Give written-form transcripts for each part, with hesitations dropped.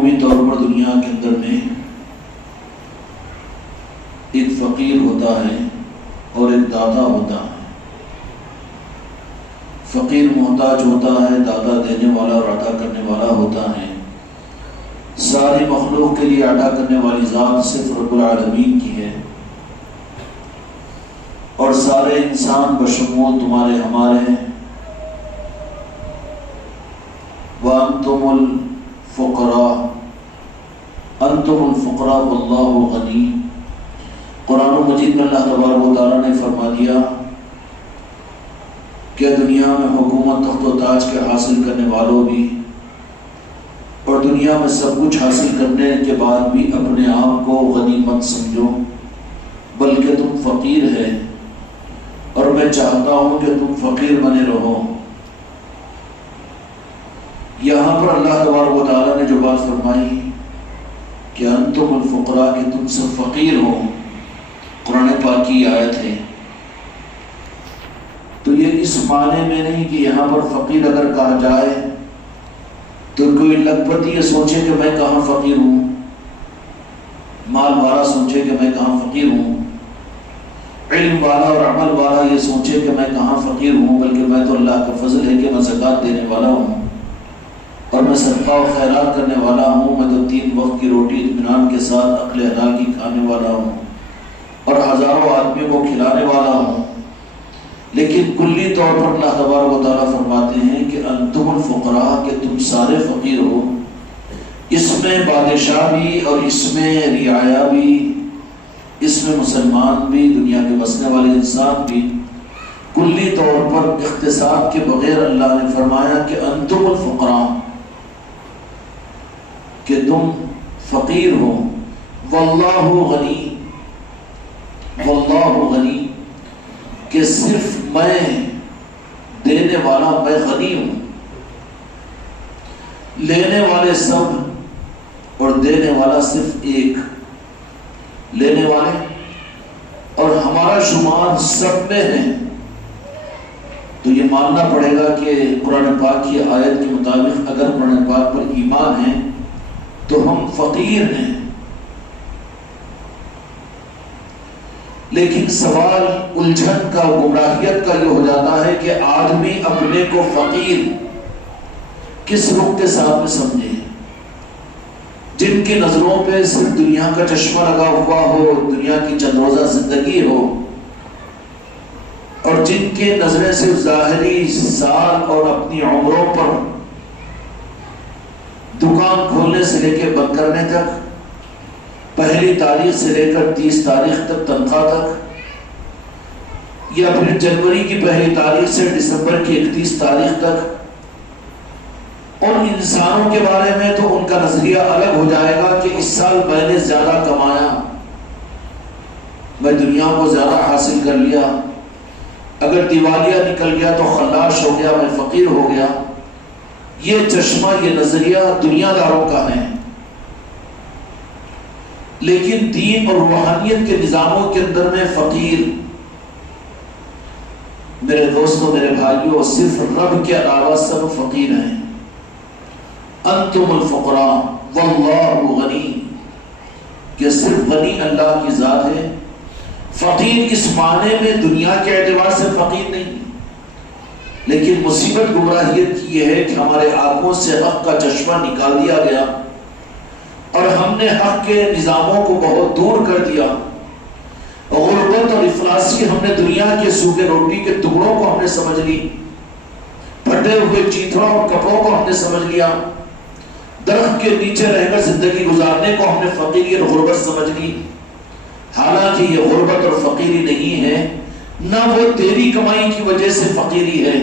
عمومی طور پر دنیا کے اندر میں ایک فقیر ہوتا ہے اور ایک داتا ہوتا ہے۔ فقیر محتاج ہوتا ہے، داتا دینے والا اور عطا کرنے والا ہوتا ہے۔ ساری مخلوق کے لیے عطا کرنے والی ذات صرف رب العالمین کی ہے، اور سارے انسان بشمول تمہارے ہمارے ہیں۔ وَأَنْتُمُ الْفُقَرَاءُ أَنْتُمُ الْفُقَرَاءُ وَاللَّهُ غَنِيٌّ۔ قرآن مجید میں اللہ تبارک و تعالیٰ نے فرما دیا کہ دنیا میں حکومت تخت و تاج کے حاصل کرنے والوں بھی اور دنیا میں سب کچھ حاصل کرنے کے بعد بھی اپنے آپ کو غنی مت سمجھو، بلکہ تم فقیر ہے، اور میں چاہتا ہوں کہ تم فقیر بنے رہو۔ یہاں پر اللہ تبارک و تعالیٰ نے جو بات فرمائی کہ انتم الفقراء، کہ تم سب فقیر ہو، قرآن پاک کی آیت ہے، تو یہ اس معنی میں نہیں کہ یہاں پر فقیر اگر کہا جائے تو کوئی لگ پتی یہ سوچے کہ میں کہاں فقیر ہوں، مال والا سوچے کہ میں کہاں فقیر ہوں، علم والا اور عمل والا یہ سوچے کہ میں کہاں فقیر ہوں، بلکہ میں تو اللہ کا فضل ہے کہ میں زکوٰۃ دینے والا ہوں اور میں صدقہ و خیرات کرنے والا ہوں، میں تو 3 وقت کی روٹی اطمینان کے ساتھ عقل حلال کی کھانے والا ہوں اور ہزاروں آدمیوں کو کھلانے والا ہوں۔ لیکن کلی طور پر اللہ تبارک و تعالیٰ فرماتے ہیں کہ انتم الفقراء، کہ تم سارے فقیر ہو۔ اس میں بادشاہ بھی اور اس میں رعایا بھی، اس میں مسلمان بھی، دنیا کے بسنے والے انسان بھی، کلی طور پر اختصاص کے بغیر اللہ نے فرمایا کہ انتم الفقراء، کہ تم فقیر ہو۔ واللہ غنی، واللہ غنی، کہ صرف میں دینے والا، میں غنی ہوں۔ لینے والے سب اور دینے والا صرف ایک، لینے والے اور ہمارا شمار سب میں ہے۔ تو یہ ماننا پڑے گا کہ قرآن پاک کی آیت کے مطابق اگر قرآن پاک پر ایمان ہے تو ہم فقیر ہیں۔ لیکن سوال الجھن کا، گمراہیت کا یہ ہو جاتا ہے کہ آدمی اپنے کو فقیر کس رخ کے ساتھ میں سمجھے؟ جن کی نظروں پہ صرف دنیا کا چشمہ لگا ہوا ہو، دنیا کی چند روزہ زندگی ہو، اور جن کے نظریں صرف ظاہری سال اور اپنی عمروں پر، دکان کھولنے سے لے کے بند کرنے تک، پہلی تاریخ سے لے کر 30 تاریخ تک تنخواہ تک، یا پھر جنوری کی پہلی تاریخ سے دسمبر کی 31 تاریخ تک، ان انسانوں کے بارے میں تو ان کا نظریہ الگ ہو جائے گا کہ اس سال میں نے زیادہ کمایا، میں دنیا کو زیادہ حاصل کر لیا، اگر دیوالیہ نکل گیا تو خلاش ہو گیا، میں فقیر ہو گیا۔ یہ چشمہ، یہ نظریہ دنیا داروں کا ہے۔ لیکن دین اور روحانیت کے نظاموں کے اندر میں فقیر، میرے دوستوں، میرے بھائیوں، صرف رب کے علاوہ سب فقیر ہیں۔ انتم الفقراء واللہ غنی، کہ صرف غنی اللہ کی ذات ہے۔ فقیر اس معنی میں دنیا کے اعتبار سے فقیر نہیں، لیکن مصیبت گمراہیت کی یہ ہے کہ ہمارے آنکھوں سے حق کا چشمہ نکال دیا گیا اور ہم نے حق کے نظاموں کو بہت دور کر دیا۔ غربت اور افلاسی، ہم نے دنیا کے سوکھے روٹی کے ٹکڑوں کو ہم نے سمجھ لی، پھٹے ہوئے چیتھڑوں اور کپڑوں کو ہم نے سمجھ لیا، درخت کے نیچے رہ کر زندگی گزارنے کو ہم نے فقیری اور غربت سمجھ لی۔ حالانکہ یہ غربت اور فقیری نہیں ہے، نہ وہ تیری کمائی کی وجہ سے فقیری ہے،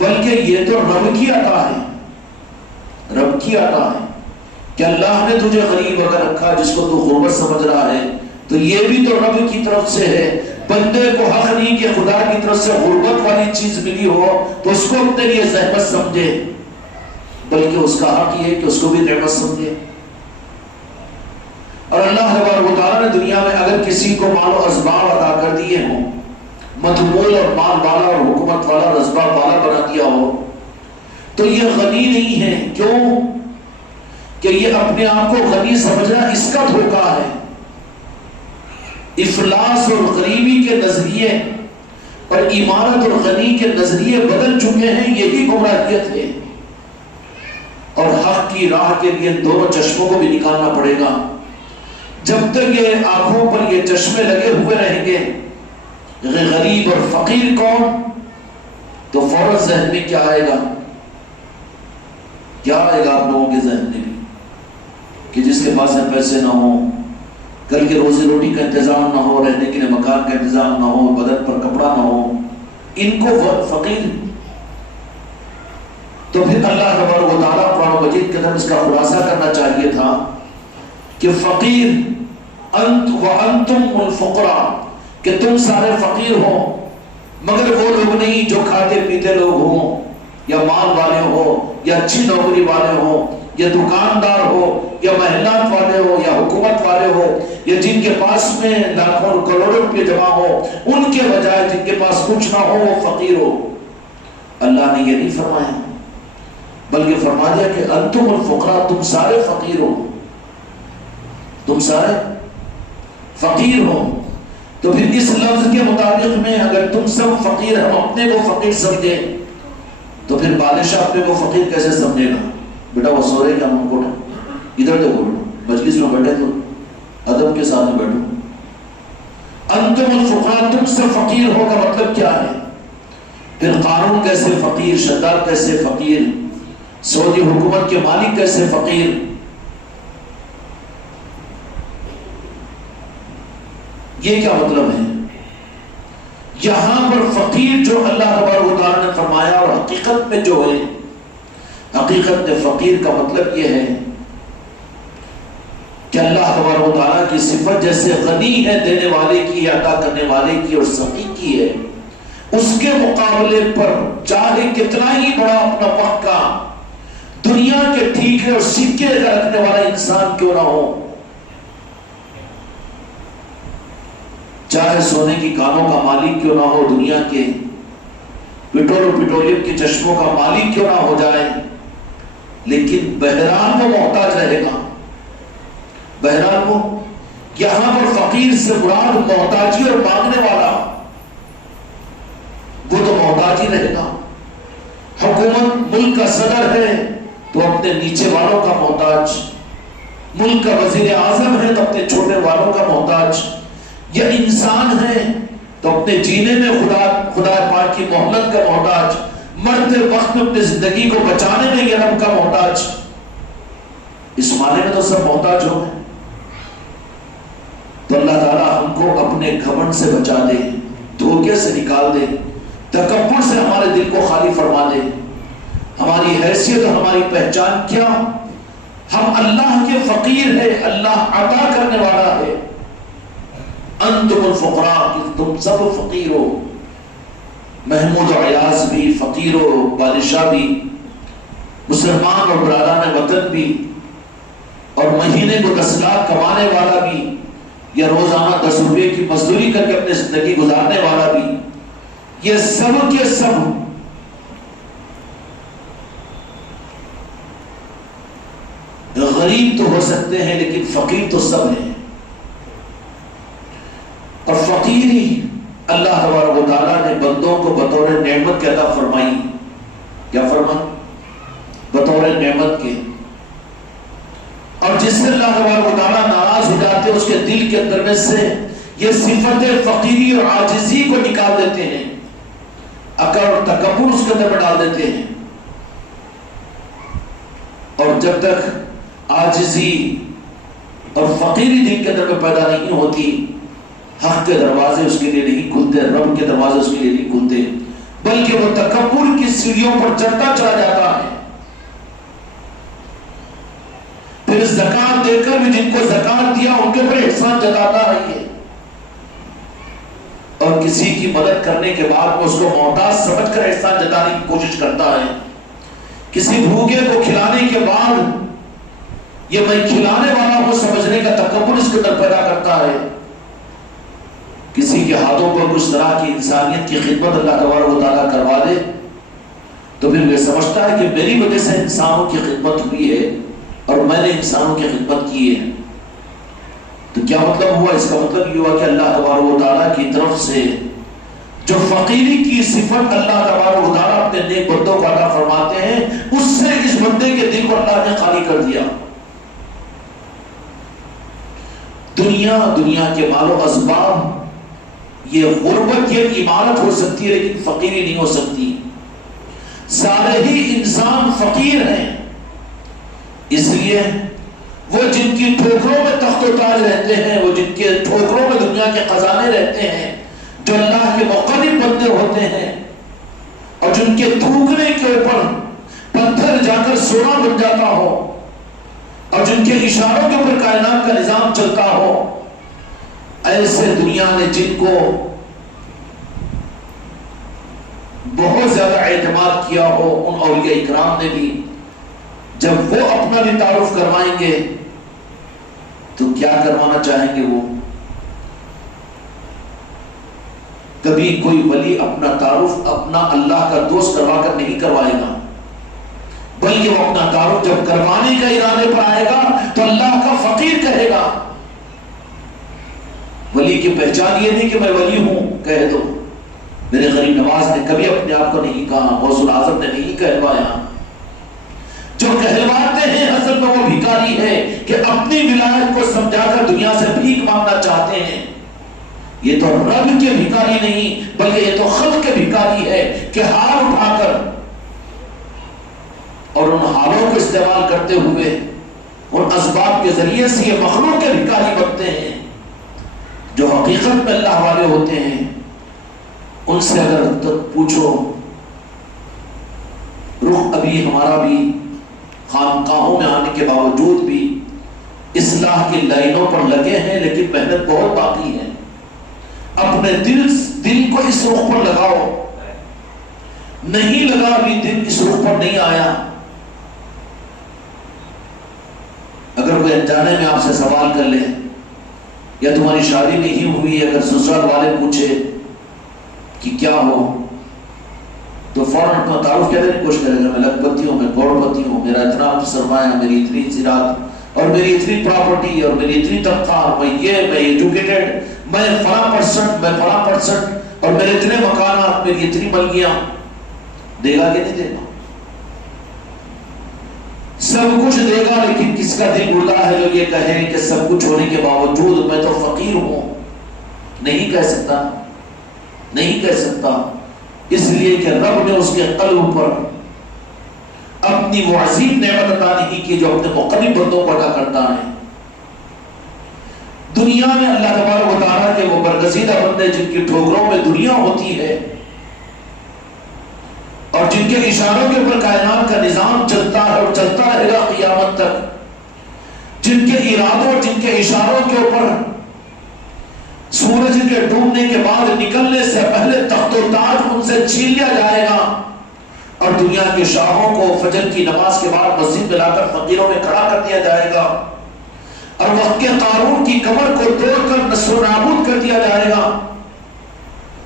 بلکہ یہ تو رب کی عطا ہے، رب کی عطا ہے کہ اللہ نے تجھے غریب اگر رکھا، جس کو تو غربت سمجھ رہا ہے، تو یہ بھی تو رب کی طرف سے ہے۔ بندے کو حق نہیں کہ خدا کی طرف سے غربت والی چیز ملی ہو تو اس کو اپنے لیے زحمت سمجھے، بلکہ اس کا حق یہ ہے کہ اس کو بھی نعمت سمجھے۔ اور اللہ تبارک و تعالیٰ نے دنیا میں اگر کسی کو مال و اسباب عطا کر دیے ہوں، متمول اور مال والا اور حکومت والا اور اسباب والا بنا دیا ہو، تو یہ غنی نہیں ہے۔ کیوں؟ کہ یہ اپنے آپ کو غنی سمجھنا اس کا دھوکہ ہے. افلاس اور غریبی کے نظریے اور عمارت اور غنی کے نظریے بدل چکے ہیں. یہی گمراہیت ہے. اور حق کی راہ کے لیے دونوں چشموں کو بھی نکالنا پڑے گا. جب تک یہ آنکھوں پر یہ چشمے لگے ہوئے رہیں گے غریب اور فقیر کون، تو فوراً ذہن میں کیا آئے گا؟ کیا آئے گا آپ لوگوں کے ذہن میں بھی کہ جس کے پاس پیسے نہ ہوں، کل کے روزی روٹی کا انتظام نہ ہو، رہنے کے لیے مکان کا انتظام نہ ہو، بدن پر کپڑا نہ ہو، ان کو فقیر. تو پھر اللہ تبارک و تعالیٰ قرآن مجید کے اندر اس کا خلاصہ کرنا چاہیے تھا کہ فقیر انت وانتم الفقراء، کہ تم سارے فقیر ہو مگر وہ لوگ نہیں جو کھاتے پیتے لوگ ہوں، یا مال والے ہو، یا اچھی نوکری والے ہو، یا دکاندار ہو، یا محلات والے ہو، یا حکومت والے ہو، یا جن کے پاس میں لاکھوں کروڑوں روپے جمع ہو، ان کے بجائے جن کے پاس کچھ نہ ہو وہ فقیر ہو. اللہ نے یہ نہیں فرمایا، بلکہ فرما دیا کہ انتم الفقراء، تم سارے فقیر ہو، تم سارے فقیر ہو. تو پھر اس لفظ کے مطابق میں اگر تم سب فقیر، ہم اپنے کو فقیر سمجھے، تو پھر بادشاہ اپنے کو فقیر کیسے سمجھے گا؟ بیٹا وہ سو رہے کیا؟ ہم کو ادھر دیکھو، مجلس میں بیٹھے تو ادب کے ساتھ میں بیٹھو. انتم الفقراء، تم سب فقیر ہو کا مطلب کیا ہے؟ پھر قارون کیسے فقیر، شداد کیسے فقیر، سعودی حکومت کے مالک کیسے فقیر؟ یہ کیا مطلب ہے؟ یہاں پر فقیر جو اللہ تبارک و تعالیٰ نے فرمایا، اور حقیقت میں جو ہے، حقیقت میں فقیر کا مطلب یہ ہے کہ اللہ تبارک و تعالیٰ کی صفت جیسے غنی ہے دینے والے کی، عطا کرنے والے کی اور سخی کی ہے، اس کے مقابلے پر چاہے کتنا ہی بڑا اپنا وقت کا دنیا کے ٹھیکے اور سکے رکھنے والا انسان کیوں نہ ہو، چاہے سونے کی کانوں کا مالک کیوں نہ ہو، دنیا کے پٹرول اور پیٹرولیم کے چشموں کا مالک کیوں نہ ہو جائے، لیکن بہرحال وہ محتاج رہے گا. بہرحال وہ، یہاں پر فقیر سے مراد محتاجی اور مانگنے والا، وہ تو محتاج ہی رہے گا. حکومت ملک کا صدر ہے تو اپنے نیچے والوں کا محتاج، ملک کا وزیر اعظم ہے تو اپنے چھوٹے والوں کا محتاج، یا انسان ہے تو اپنے جینے میں خدا پاک کی مہلت کا محتاج، مرتے وقت میں اپنی زندگی کو بچانے میں یہ رب کا محتاج. اس معنی میں تو سب محتاج ہو گئے. تو اللہ تعالیٰ ہم کو اپنے گھمنڈ سے بچا دے، دھوکے سے نکال دے، تکبر سے ہمارے دل کو خالی فرما دے. ہماری حیثیت اور ہماری پہچان کیا؟ ہم اللہ کے فقیر ہیں، اللہ عطا کرنے والا ہے. انتم الفقراء، تم سب فقیر ہو. محمود و عیاض بھی فقیر ہو، بادشاہ بھی، مسلمان اور برادران وطن بھی، اور مہینے کو 10 لاکھ کمانے والا بھی، یا روزانہ 10 روپے کی مزدوری کر کے اپنی زندگی گزارنے والا بھی، یہ سب کے سب غریب تو ہو سکتے ہیں لیکن فقیر تو سب ہیں. اور فقیری اللہ تبارک و تعالیٰ نے بندوں کو بطور نعمت کے عطا فرمائی. کیا فرمائی؟ بطور نعمت کے. اور جس سے اللہ تبارک و تعالیٰ ناراض ہو جاتے ہیں اس کے دل کے اندر میں سے یہ صفت فقیری اور عاجزی کو نکال دیتے ہیں، اکڑ اور تکبر اس کے اندر میں ڈال دیتے ہیں. اور جب تک عاجزی اور فقیری دل کے اندر میں پیدا نہیں ہوتی، حق کے دروازے اس کے لیے نہیں کھلتے، رب کے دروازے اس کے لیے نہیں کھلتے، بلکہ وہ تکبر کی سیڑھیوں پر چڑھتا چلا جاتا ہے. پھر زکات دے کر بھی جن کو زکات دیا ان کے اوپر احسان جتاتا ہے یہ، اور کسی کی مدد کرنے کے بعد وہ اس کو محتاج سمجھ کر احسان جتانے کی کوشش کرتا ہے. کسی بھوکے کو کھلانے کے بعد یہ میں کھلانے والا ہوں سمجھنے کا تکبر اس کے اندر پیدا کرتا ہے. کسی کے ہاتھوں پر کچھ طرح کی انسانیت کی خدمت اللہ تبارک و تعالیٰ کروا دے تو پھر وہ سمجھتا ہے کہ میری وجہ سے انسانوں کی خدمت ہوئی ہے اور میں نے انسانوں کی خدمت کی ہے. تو کیا مطلب ہوا؟ اس کا مطلب یہ ہوا کہ اللہ تبارک و تعالیٰ کی طرف سے جو فقیری کی صفت اللہ تبارک و تعالیٰ اپنے نیک بندوں کو عطا فرماتے ہیں، اس سے اس بندے کے دل کو اللہ نے خالی کر دیا. دنیا کے مال و اسباب، یہ غربت، یہ عمارت ہو سکتی ہے لیکن فقیری نہیں ہو سکتی. سارے ہی انسان فقیر ہیں، اس لیے وہ جن کی ٹھوکروں میں تخت و تاج رہتے ہیں، وہ جن کے ٹھوکروں میں دنیا کے خزانے رہتے ہیں، جو اللہ کے مقرب بندے ہوتے ہیں اور جن کے تھوکنے کے اوپر پتھر جا کر سونا بن جاتا ہو اور جن کے اشاروں کے اوپر کائنات کا نظام چلتا ہو، ایسے دنیا نے جن کو بہت زیادہ اعتماد کیا ہو، ان اولیاء اکرام نے بھی جب وہ اپنا بھی تعارف کروائیں گے تو کیا کروانا چاہیں گے؟ وہ کبھی کوئی ولی اپنا تعارف اپنا اللہ کا دوست کروا کر نہیں کروائے گا، بلکہ وہ اپنا تعارف جب کروانے کا ارادے پر آئے گا تو اللہ کا فقیر کہے گا. ولی کی پہچان یہ نہیں کہ میں ولی ہوں کہہ دو. میرے غریب نواز نے کبھی اپنے آپ کو نہیں کہا، غوث العظم نے نہیں کہلوایا. جو کہلواتے ہیں اصل میں وہ بھکاری ہے کہ اپنی ولایت کو سمجھا کر دنیا سے بھیک مانگنا چاہتے ہیں. یہ تو رب کے بھکاری نہیں بلکہ یہ تو خلق کے بھکاری ہے کہ ہار اٹھا کر اور ان ہاروں کو استعمال کرتے ہوئے ان اسباب کے ذریعے سے یہ مخلوق کے بھکاری بنتے ہیں. جو حقیقت میں اللہ والے ہوتے ہیں ان سے اگر پوچھو، رخ ابھی ہمارا بھی خانقاہوں میں آنے کے باوجود بھی اصلاح کی لائنوں پر لگے ہیں، لیکن محنت بہت باقی ہے. اپنے دل کو اس رخ پر لگاؤ. نہیں لگا ابھی دل اس رخ پر نہیں آیا. اگر کوئی انجانے میں آپ سے سوال کر لے یا تمہاری شادی نہیں ہوئی، اگر سسرال والے پوچھے کہ کیا ہو تو فوراً اپنا تعارف کیا دینے کی کوشش کرے گا. میں لکھپتی ہوں، میں کروڑپتی ہوں، میرا اتنا سرمایہ، میری اتنی زراعت اور میری اتنی پراپرٹی اور میری اتنی تنخواہ، میں ایجوکیٹڈ، میں فلاں پرسنٹ اور میرے اتنے مکانات، میری اتنی ملکیاں. دے گا کہ نہیں دے گا؟ سب کچھ دے گا، لیکن کس کا دل مردہ ہے جو یہ کہے کہ سب کچھ ہونے کے باوجود میں تو فقیر ہوں؟ نہیں کہہ سکتا، نہیں کہہ سکتا. اس لیے کہ رب نے اس کے قلب پر اپنی وہ عظیم نعمت عطا نہیں کی جو اپنے مقرب بندوں کو عطا کرتا ہے. دنیا میں اللہ تبارک و تعالیٰ کے وہ برگزیدہ بندے جن کی ٹھوکروں میں دنیا ہوتی ہے اور جن کے اشاروں کے اوپر کائنات کا نظام چلتا ہے اور چلتا رہے گا قیامت تک، جن کے ارادوں اور جن کے اشاروں کے اوپر سورج کے ڈوبنے کے بعد نکلنے سے پہلے تخت و تاج ان سے چھین لیا جائے گا اور دنیا کے شاہوں کو فجر کی نماز کے بعد مسجد میں لا کر فقیروں میں کھڑا کر دیا جائے گا اور وقت کے قارون کی کمر کو توڑ کر نصر و نابود کر دیا جائے گا.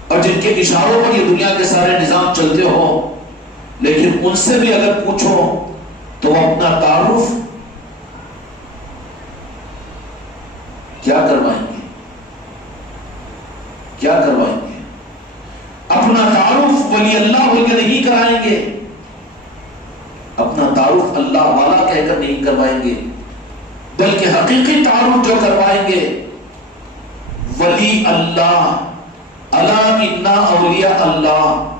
اور جن کے اشاروں پر یہ دنیا کے سارے نظام چلتے ہو، لیکن ان سے بھی اگر پوچھو تو وہ اپنا تعارف کیا کروائیں گے؟ کیا کروائیں گے؟ اپنا تعارف ولی اللہ بول کے نہیں کرائیں گے، اپنا تعارف اللہ والا کہہ کر نہیں کروائیں گے، بلکہ حقیقی تعارف جو کروائیں گے ولی اللہ، الا ان اولیاء اللہ،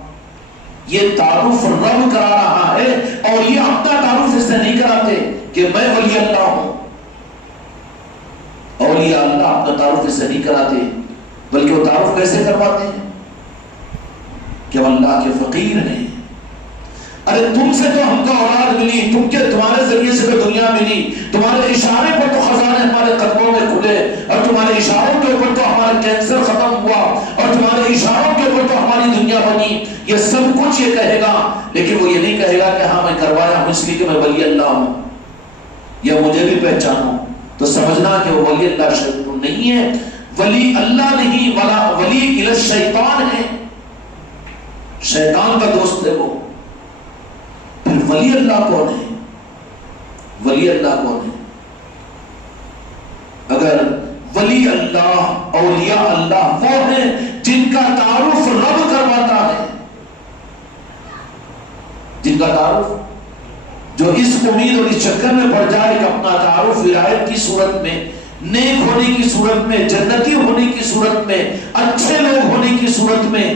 یہ تعارف رب کرا رہا ہے اور یہ اپنا تعارف اس سے نہیں کراتے کہ میں ولی اللہ ہوں. اولیاء اللہ اپنا تعارف اس سے نہیں کراتے، بلکہ وہ تعارف کیسے کرواتے ہیں کہ وہ اللہ کے فقیر ہیں. ارے تم سے تو ہم کا اولاد ملی، تمہارے ذریعے سے تو دنیا ملی، تمہارے اشارے پر تو خزانے ہمارے قدموں میں کھلے اور تمہارے اشاروں کے اوپر تو ہمارا کینسر ختم ہوا اور تمہارے اشاروں کے اوپر تو ہماری دنیا بنی. یہ سب کچھ یہ کہے گا، لیکن وہ یہ نہیں کہے گا کہ ہاں میں کروایا ہوں اس لیے کہ میں ولی اللہ ہوں یا مجھے بھی پہچانو. تو سمجھنا کہ وہ ولی اللہ نہیں ہے، ولی اللہ نہیں، ولی الشیطان ہے، شیطان کا دوست ہے وہ. پھر ولی اللہ کون ہے؟ ولی اللہ کون ہے؟ اگر ولی اللہ اولیاء اللہ وہ ہیں جن کا تعارف رب کرواتا ہے، جن کا تعارف، جو اس امید اور اس چکر میں پڑ جائے کہ اپنا تعارف ولایت کی صورت میں، نیک ہونے کی صورت میں، جنتی ہونے کی صورت میں، اچھے لوگ ہونے کی صورت میں،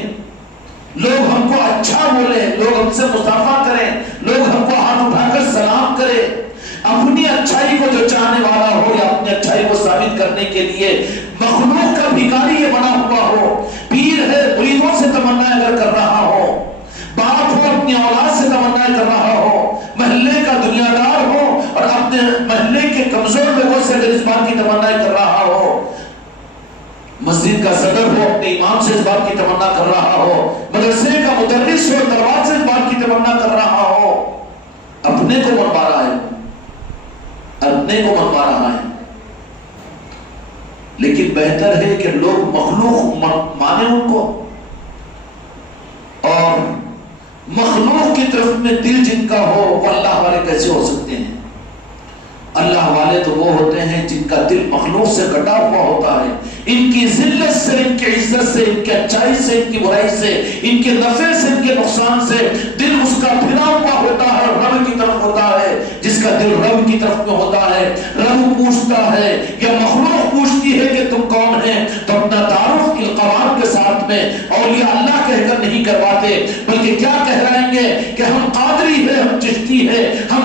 لوگ ہم کو اچھا بولے، لوگ ہم سے مصافحہ کریں، لوگ ہم کو ہاتھ اٹھا کر سلام کرے، اپنی اچھائی کو جو چاہنے والا ہو یا اپنی اچھائی کو ثابت کرنے کے لیے مخلوق کا بھکاری یہ بنا ہوا ہو، پیر ہے مریدوں سے تمنا اگر کر رہا ہو، باپ ہو اپنی اولاد سے تمنا کر رہا ہو، محلے کا دنیا دار ہو اور اپنے محلے کے کمزور لوگوں سے اگر اس بات کی تمنا کر رہا ہو، مسجد کا صدر ہو اپنے امام سے اس بات کی تمنا کر رہا ہو، مدرسے کا مدرس ہو دربار سے اس بات کی تمنا کر رہا ہو، اپنے کو منوا رہا ہے، اپنے کو منوا رہا ہے۔ لیکن بہتر ہے کہ لوگ مخلوق مانے ان کو، اور مخلوق کی طرف میں دل جن کا ہو وہ اللہ والے کیسے ہو سکتے ہیں؟ اللہ والے تو وہ ہوتے ہیں جن کا دل مخلوق سے کٹا ہوا ہوتا ہے، ان کی ذلت سے، ان کی عزت سے، ان کی اچائی سے، ان کی برائی سے، ان کے نفع سے، ان کے نقصان سے دل اس کا پھرا ہوا ہوتا ہے، رب کی طرف ہوتا ہے۔ جس کا دل رب کی طرف میں ہوتا ہے، رب پوچھتا ہے یا مخلوق پوچھتی ہے کہ تم کون ہیں، تو اپنا تعارف القرآن کے ساتھ میں اولیاء اللہ کہہ کر نہیں کرواتے، بلکہ کیا کہلائیں گے کہ ہم قادری ہے، ہم چشتی ہے، ہم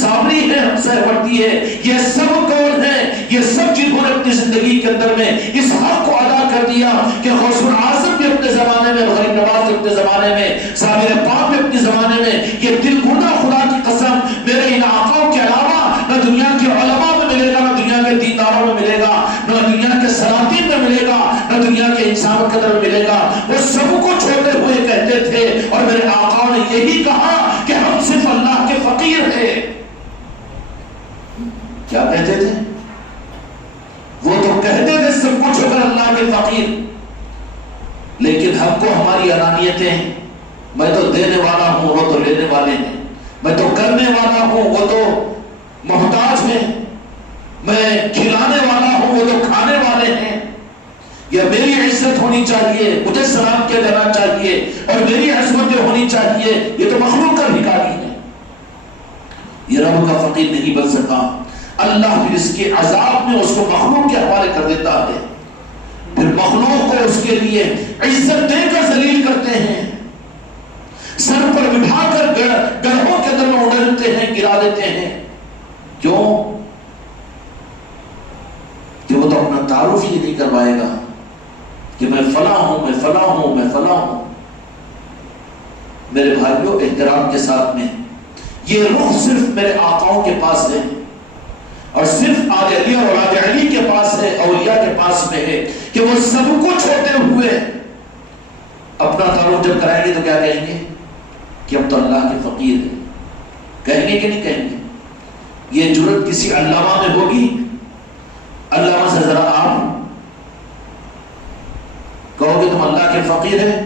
صابری ہے، ہم سہروردی ہے۔ یہ سب کون ہیں؟ یہ سب جنہوں نے اپنی زندگی کے اندر میں اس حق کو ادا کر دیا کہ غوث العظم بھی اپنے زمانے میں، غریب نواز بھی اپنے زمانے میں، صابر پاک بھی اپنے زمانے میں، یہ دل گردہ خدا کی قسم میرے ان آقاؤں کے علاوہ نہ دنیا کے علماء میں ملے گا، نہ دنیا کے دینداروں میں ملے گا، نہ دنیا کے سلاطین میں ملے گا، نہ دنیا کے انسانوں کے اندر ملے گا۔ وہ سب کو چھوڑتے ہوئے کہتے تھے، اور میرے آقاؤں نے یہی کہا کہ ہم صرف اللہ کے فقیر ہیں۔ کیا کہتے تھے؟ وہ تو کہتے تھے سب کچھ اگر اللہ کے فقیر، لیکن ہم کو ہماری انانیتیں، میں تو دینے والا ہوں وہ تو لینے والے ہیں، میں تو کرنے والا ہوں وہ تو محتاج ہیں، میں کھلانے والا ہوں وہ تو کھانے والے ہیں، یا میری عزت ہونی چاہیے، مجھے سلام کیا جانا چاہیے اور میری عظمت ہونی چاہیے، یہ تو مخلوق کا بھکاری ہے، یہ رب کا فقیر نہیں بن سکا۔ اللہ پھر اس کے عذاب میں اس کو مخلوق کے حوالے کر دیتا ہے، پھر مخلوق کو اس کے لیے عزت دے کر ذلیل کرتے ہیں، سر پر بٹھا کر گڑھوں کے اندر میں اڑلتے ہیں، گرا دیتے ہیں۔ کیوں؟ کہ وہ تو اپنا تعارف ہی نہیں کروائے گا کہ میں فلاں ہوں، میں فلاں ہوں، میں فلاں ہوں۔ میرے بھائیوں، احترام کے ساتھ میں یہ رخ صرف میرے آقاؤں کے پاس ہے، اور صرف آل علی اور اولاد علی کے پاس ہے، اولیاء کے پاس میں ہے، کہ وہ سب کو چھوڑتے ہوئے اپنا تعارف جب کرائیں گے تو کیا کہیں گے کہ اب تو اللہ کے فقیر ہیں۔ کہیں گے کہ نہیں کہیں گے؟ یہ جرت کسی علامہ میں ہوگی؟ علامہ سے ذرا آپ کہو گے تم اللہ کے فقیر ہیں،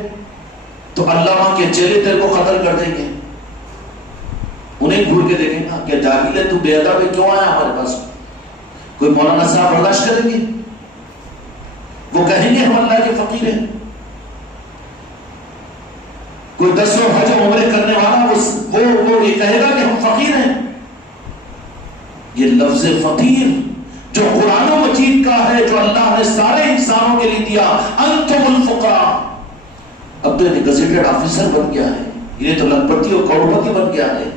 تو علامہ کے چہرے تیرے کو قتل کر دیں گے، انہیں گھور کے دیکھیں گا کہ جاہل ہے تو بے ادب ہے، کیوں آیا ہمارے پاس؟ کوئی مولانا صاحب برداشت کریں گے؟ وہ کہیں گے ہم اللہ کے فقیر ہیں؟ کوئی 10 حج عمرے کرنے والا وہ یہ کہے گا کہ ہم فقیر ہیں؟ یہ لفظ فقیر جو قرآن مجید کا ہے، جو اللہ نے سارے انسانوں کے لیے دیا، انتم الفقراء، اب تو یہ گزیٹڈ آفیسر بن گیا ہے، یہ تو لکھپتی اور کروڑپتی بن گیا ہے،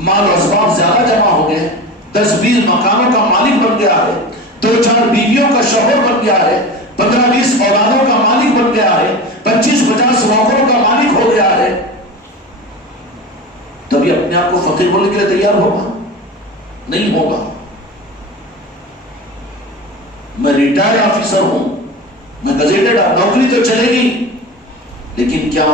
مال و اسباب زیادہ جمع ہو گئے، 10-20 مکانوں کا مالک بن گیا ہے، 2-4 بیویوں کا شوہر بن گیا ہے، 15-20 اولادوں کا مالک بن گیا ہے، 25-50 نوکروں کا مالک ہو گیا ہے، تبھی اپنے آپ کو فقیر بولنے کے لیے تیار ہوگا؟ نہیں ہوگا۔ میں ریٹائر آفیسر ہوں، میں گزیٹڈ، نوکری تو چلے گی لیکن کیا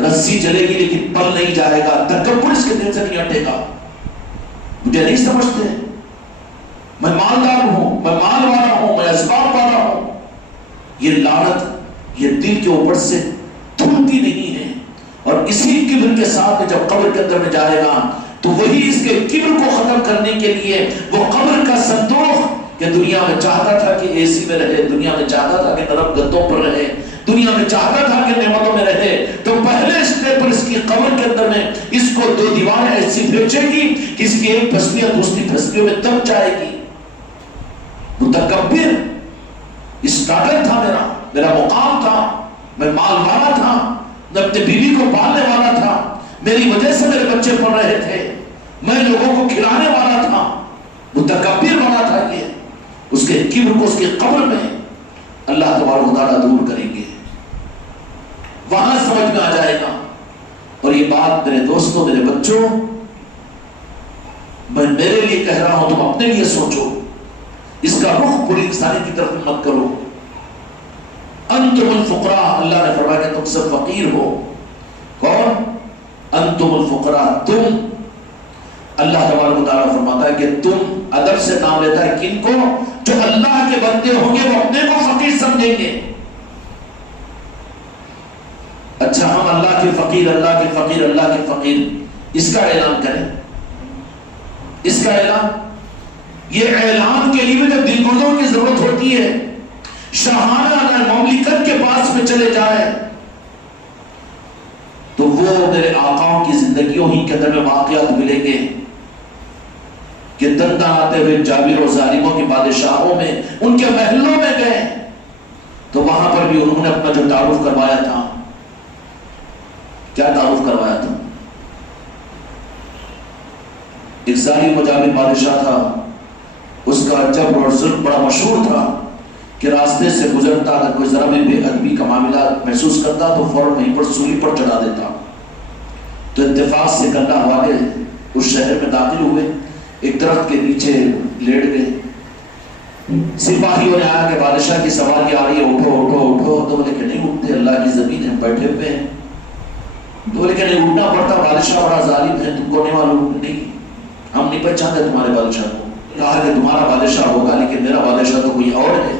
رسی چلے گی لیکن پل نہیں جائے گا، تکبر اس کے دل سے نہیں ہٹے گا۔ مجھے نہیں سمجھتے، میں مالدار ہوں، میں مال والا ہوں، میں اسباب والا ہوں، یہ لعنت یہ دل کے اوپر سے دھلتی نہیں ہے، اور اسی کبر کے ساتھ میں جب قبر کے اندر میں جائے گا تو وہی اس کے کبر کو ختم کرنے کے لیے وہ قبر کا صندوق کہ دنیا میں چاہتا تھا کہ اے سی میں رہے، دنیا میں چاہتا تھا کہ نرم گدوں پر رہے، دنیا میں چاہتا تھا کہ نعمتوں میں رہے، تو پہلے اسٹیپ پر اس کی قبر کے اندر میں اس کو 2 دیواریں ایسی بھیجے گی کہ اس کی ایک پھسلیاں دوسری پھسلیوں میں دب جائے گی۔ متکبر اسٹارٹر تھا، میرا مقام تھا، میں مال والا تھا، میں اپنی بیوی کو پالنے والا تھا، میری وجہ سے میرے بچے پڑھ رہے تھے، میں لوگوں کو کھلانے والا تھا، متکبر بنا تھا یہ۔ اس کے کبر کو اس کے قبر میں اللہ تبارک و تعالیٰ دور کریں گے، وہاں سمجھ میں آ جائے گا۔ اور یہ بات میرے دوستوں، میرے بچوں، میں میرے لیے کہہ رہا ہوں، تم اپنے لیے سوچو، اس کا رخ بری انسانی کی طرف مت کرو۔ انتم الفقراء، اللہ نے فرمایا کہ تم سب فقیر ہو۔ کون؟ انتم الفقراء، تم۔ اللہ تبارک و تعالیٰ فرماتا ہے کہ تم، ادب سے نام لیتا ہے کن کو؟ جو اللہ کے بندے ہوں گے وہ اپنے کو فقیر سمجھیں گے۔ اچھا، ہم اللہ کے فقیر، اللہ کے فقیر، اللہ کے فقیر، اس کا اعلان کریں، اس کا اعلان۔ یہ اعلان کے لیے بھی جب دلبردوں کی ضرورت ہوتی ہے، شاہانہ مملکت کے پاس میں چلے جائے تو وہ میرے آقاؤں کی زندگیوں ہی کے اندر میں واقعات ملیں گے کہ دندہ آتے ہوئے جابر و ظالموں کے بادشاہوں میں، ان کے محلوں میں گئے تو وہاں پر بھی انہوں نے اپنا جو تعارف کروایا تھا، کیا تعارف کروایا تھا؟ ایک ظالم و جابر بادشاہ تھا، اس کا جبر اور ظلم بڑا مشہور تھا کہ راستے سے گزرتا اگر کوئی ذرا بھی بے ادبی کا معاملہ محسوس کرتا تو فوراً وہیں پر سولی پر چڑھا دیتا۔ تو اتفاق سے کلہ والے اس شہر میں داخل ہوئے، ایک درخت کے نیچے لیٹ گئے۔ سپاہیوں نے آیا کہ بادشاہ کی سواری آ رہی ہے، اٹھو اٹھو اٹھو، تو بولے کہ نہیں اٹھتے، اللہ کی زمین ہے، بیٹھے ہوئے ہیں۔ تو بولے کہ نہیں اٹھنا پڑتا، بادشاہ بڑا ظالم ہے، تم کو نہیں معلوم؟ نہیں، ہم نہیں پہچانتے تمہارے بادشاہ کو۔ کہا کہ تمہارا بادشاہ ہوگا لیکن میرا بادشاہ تو کوئی اور ہے۔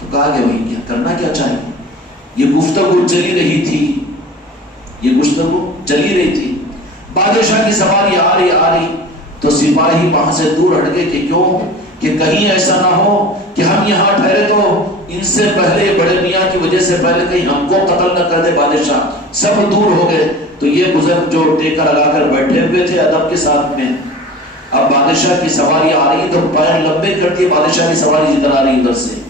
تو کہا کہ وہی کیا کرنا کیا چاہیے؟ یہ گفتگو چلی رہی تھی، یہ گفتگو چلی رہی تھی، بادشاہ کی سواری آ رہی تو سپاہی وہاں سے دور ہٹ گئے کہ کیوں، کہ کہیں ایسا نہ ہو کہ ہم یہاں ٹھہرے تو ان سے پہلے بڑے میاں کی وجہ سے پہلے کہیں ہم کو قتل نہ کر دے بادشاہ۔ سب دور ہو گئے تو یہ بزرگ جو ٹیکا لگا کر بیٹھے ہوئے تھے ادب کے ساتھ میں، اب بادشاہ کی سواری آ رہی تو پیر لمبے کر دیے، بادشاہ کی سواری ادھر آ رہی ادھر سے۔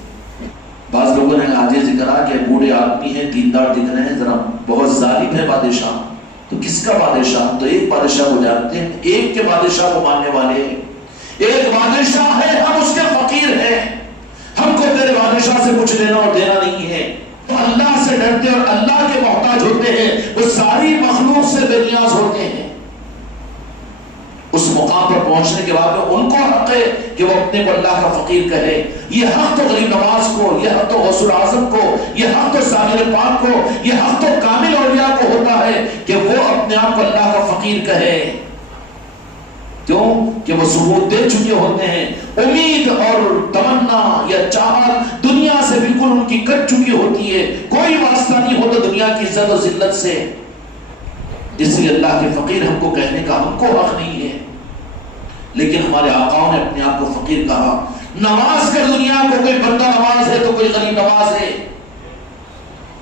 بعض لوگوں نے آج ذکر آ کہ بوڑھے آدمی ہیں، دیندار دکھ رہے ہیں، ذرا بہت ظالم ہے بادشاہ۔ تو کس کا بادشاہ؟ تو ایک بادشاہ کو جانتے ہیں، ایک کے بادشاہ کو ماننے والے ہیں، ایک بادشاہ ہے، ہم اس کے فقیر ہیں، ہم کو تیرے بادشاہ سے کچھ لینا اور دینا نہیں ہے۔ تو اللہ سے ڈرتے اور اللہ کے محتاج ہوتے ہیں، وہ ساری مخلوق سے بے نیاز ہوتے ہیں۔ اس مقام پر پہنچنے کے بعد ان کو حق ہے کہ وہ اپنے کو اللہ کا فقیر کہے۔ یہ حق تو غریب نواز کو، یہ حق تو غوث الاعظم کو، یہ حق تو سامر پاک کو، یہ حق تو کامل اولیاء کو ہوتا ہے کہ وہ اپنے آپ کو اللہ کا فقیر کہے۔ کیوں؟ کہ وہ ثبوت دے چکے ہوتے ہیں، امید اور تمنا یا چاہت دنیا سے بالکل ان کی کٹ چکی ہوتی ہے، کوئی واسطہ نہیں ہوتا دنیا کی عزت و ذلت سے۔ اس لیے اللہ کے فقیر ہم کو کہنے کا ہم کو حق نہیں ہے، لیکن ہمارے آقاؤں نے اپنے آپ کو فقیر کہا۔ نواز کر دنیا کو، کوئی بندہ نواز ہے تو کوئی غریب نواز ہے،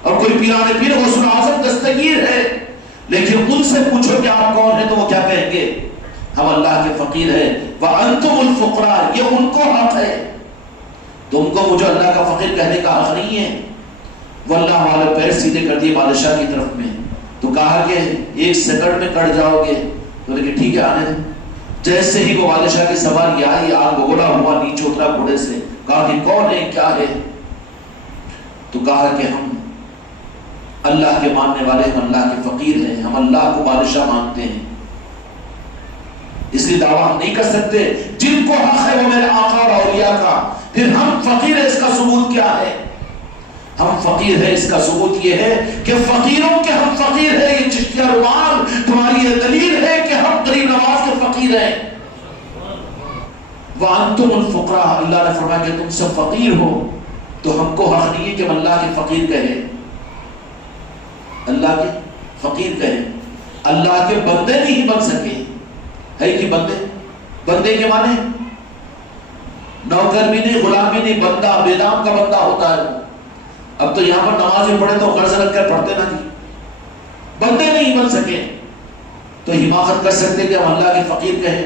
اور کوئی پیران پیر غوث الاعظم دستگیر ہے، لیکن ان سے پوچھو کہ آپ کون ہیں تو وہ کیا کہیں گے؟ ہم اللہ کے فقیر ہیں۔ وَأَنْتُمُ الْفُقْرَاءُ، یہ ان کو حق ہے، تم کو مجھے اللہ کا فقیر کہنے کا حق نہیں ہے۔ واللہ والے پیر سیدھے کر دیے بادشاہ کی طرف میں، تو کہا کہ 1 سیکنڈ میں کٹ جاؤ گے، تو لیکن ٹھیک ہے آنے دیں۔ جیسے ہی وہ بادشاہ کی سواری آئی، آگ بگولا ہوا نیچے اترا گھوڑے سے، کہا کہ کون ہے، کیا ہے؟ تو کہا کہ ہم اللہ کے ماننے والے، ہم اللہ کے فقیر ہیں، ہم اللہ کو بادشاہ مانتے ہیں، اس لیے دعویٰ ہم نہیں کر سکتے، جن کو حق ہے وہ میرے آقا اور اولیاء کا۔ پھر ہم فقیر ہیں، اس کا ثبوت کیا ہے؟ ہم فقیر ہیں، اس کا ثبوت یہ ہے کہ فقیروں کے ہم فقیر ہیں۔ یہ چشتیہ رومان تمہاری یہ دلیل ہے کہ ہم غریب نواز کے فقیر ہیں۔ وَأَنْتُمُ الْفُقْرَاءُ، اللہ نے فرمایا کہ تم سب فقیر ہو، تو ہم کو حق نہیں ہے کہ ہم اللہ کے فقیر کہیں، اللہ کے فقیر کہیں۔ اللہ کے بندے نہیں بن سکے. ہے کہ بندے کے معنی نوکر بھی نہیں، غلام بھی نہیں، بندہ بے نام کا بندہ ہوتا ہے. اب تو یہاں پر نماز میں پڑھے تو قرض رکھ کر پڑھتے نا جی. بندے نہیں بن سکے تو حماقت کر سکتے کہ ہم اللہ کے فقیر کہیں؟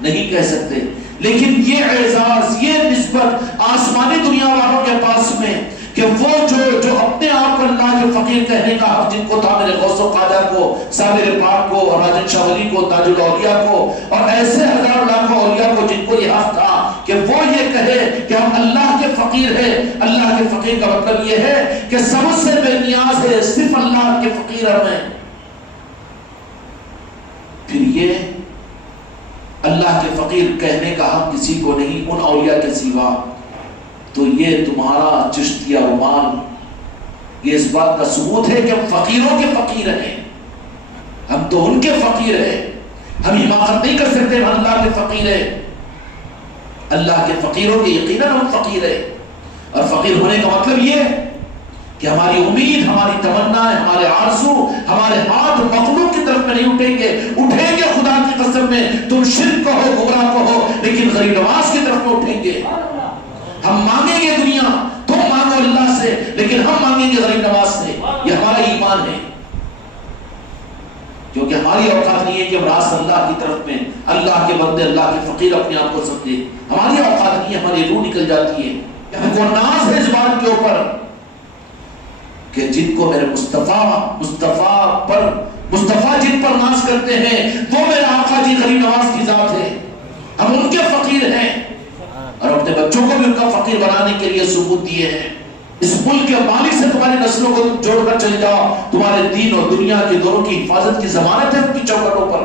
نہیں کہہ سکتے. لیکن یہ اعزاز، یہ نسبت آسمانی دنیا والوں کے پاس میں کہ وہ جو اپنے آپ کو اللہ کے فقیر کہنے کا حق جن کو تھا، میرے غوث و خواجہ کو، صابر پاک کو، اور راجن شاہ ولی کو، تاج الاولیاء کو، اور ایسے ہزار لاکھوں اولیاء کو جن کو یہ حق تھا کہ وہ یہ کہے کہ ہم اللہ کے فقیر ہیں. اللہ کے فقیر کا مطلب یہ ہے کہ سب سے بے نیاز ہے، صرف اللہ کے فقیر ہمیں. پھر یہ اللہ کے فقیر کہنے کا حق کسی کو نہیں ان اولیاء کے سوا. تو یہ تمہارا چشتیہ رومال یہ اس بات کا ثبوت ہے کہ ہم فقیروں کے فقیر ہیں. ہم تو ان کے فقیر ہیں. ہم حماقت نہیں کر سکتے ہم اللہ کے فقیر ہیں. اللہ کے فقیروں کے یقیناً ہم فقیر ہیں. اور فقیر ہونے کا مطلب یہ کہ ہماری امید، ہماری تمنا، ہمارے آرزو، ہمارے ہاتھ مخلوق کی طرف میں نہیں اٹھیں گے. اٹھیں گے خدا کی قسم میں، تم شرک کو ہو، گمراہ کو ہو، لیکن غریب نواز کی طرف میں اٹھیں گے. ہم مانگیں گے دنیا، تم مانگو اللہ سے، لیکن ہم مانگیں گے غریب نواز سے. یہ ہمارا ایمان ہے. کیونکہ ہماری اوقات نہیں ہے کہ ہم راست اللہ کی طرف میں اللہ کے بندے، اللہ کے فقیر اپنے آپ کو سمجھے. ہماری اوقات نہیں ہے. ہماری روح نکل جاتی ہے. ہم کو ناز ہے اس بات کے اوپر کہ جن کو میرے مصطفیٰ جن پر ناز کرتے ہیں وہ میرے آقا جی غریب نواز کی ذات ہے. ہم ان کے فقیر ہیں اور اپنے بچوں کو بھی ان کا فقیر بنانے کے لیے ثبوت دیے ہیں. اس ملک کے مالک سے تمہاری نسلوں کو تم جوڑ کر چل جاؤ. تمہارے دین اور دنیا کے دونوں کی حفاظت کی ضمانت ہے ان کی چوکھٹوں پر.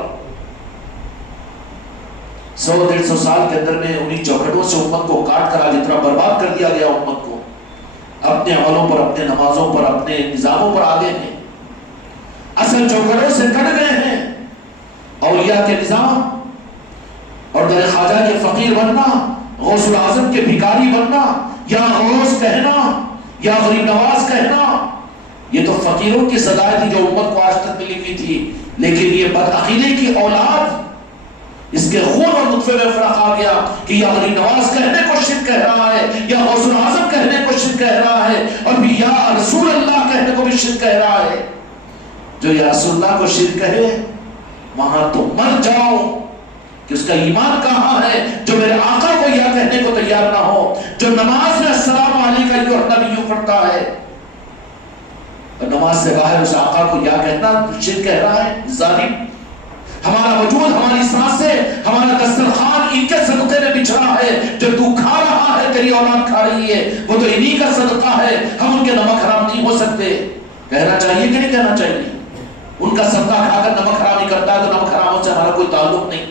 100-150 سال کے اندر میں انہی چوکھٹوں سے امت کو کاٹ کر آج اتنا برباد کر دیا گیا. امت کو اپنے عملوں پر، اپنے نمازوں پر، اپنے نظاموں پر آگے ہیں. اصل چوکھٹوں سے کٹ گئے ہیں. اولیاء کے نظام اور در خواجہ کے فقیر بننا، غوث الاعظم کے بھکاری بننا، یا غوث کہنا یا غریب نواز کہنا، یہ تو فقیروں کی سزا تھی جو امت کو آج تک ملی ہوئی تھی. لیکن یہ بدعقیدے کی اولاد، اس کے خون اور نطفے میں فرق آ گیا کہ یا غریب نواز کہنے کو شرک کہہ رہا ہے، یا غوث الاعظم کہنے کو شرک کہہ رہا ہے، اور بھی یا رسول اللہ کہنے کو بھی شرک کہہ رہا ہے. جو یا رسول اللہ کو شرک کہے وہاں تو مر جاؤ کہ اس کا ایمان کہاں ہے. جو میرے آقا کو یا کہنے کو تیار نہ ہو، جو نماز میں السلام علیکہ ایھا النبی پڑھتا ہے اور نماز سے باہر اس آقا کو یا کہنا شرک کہہ رہا ہے. ظالم. ہمارا وجود، ہماری سانسیں، ہمارا دسترخوان ان کے صدقے میں بچھ رہا ہے. جو تو کھا رہا ہے، تیری اولاد کھا رہی ہے، وہ تو انہی کا صدقہ ہے. ہم ان کے نمک حرام نہیں ہو سکتے. کہنا چاہیے کہ نہیں کہنا چاہیے؟ ان کا صدقہ کھا کر نمک حرام نہیں کرتا ہے تو نمک حراموں سے ہمارا کوئی تعلق نہیں.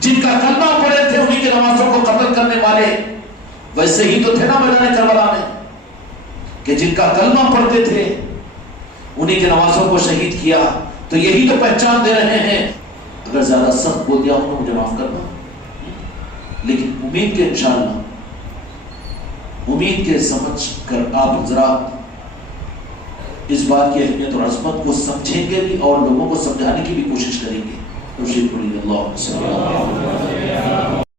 جن کا کلمہ پڑھے تھے انہی کے نمازوں کو قتل کرنے والے ویسے ہی تو تھے نا میدان کربلا میں، کہ جن کا کلمہ پڑھتے تھے انہی کے نمازوں کو شہید کیا. تو یہی تو پہچان دے رہے ہیں. اگر زیادہ سخت بول دیا ہوں تو مجھے معاف کرنا، لیکن امید کے انشاءاللہ، امید کے سمجھ کر آپ ذرا اس بات کی اہمیت اور عظمت کو سمجھیں گے بھی اور لوگوں کو سمجھانے کی بھی کوشش کریں گے. اللہ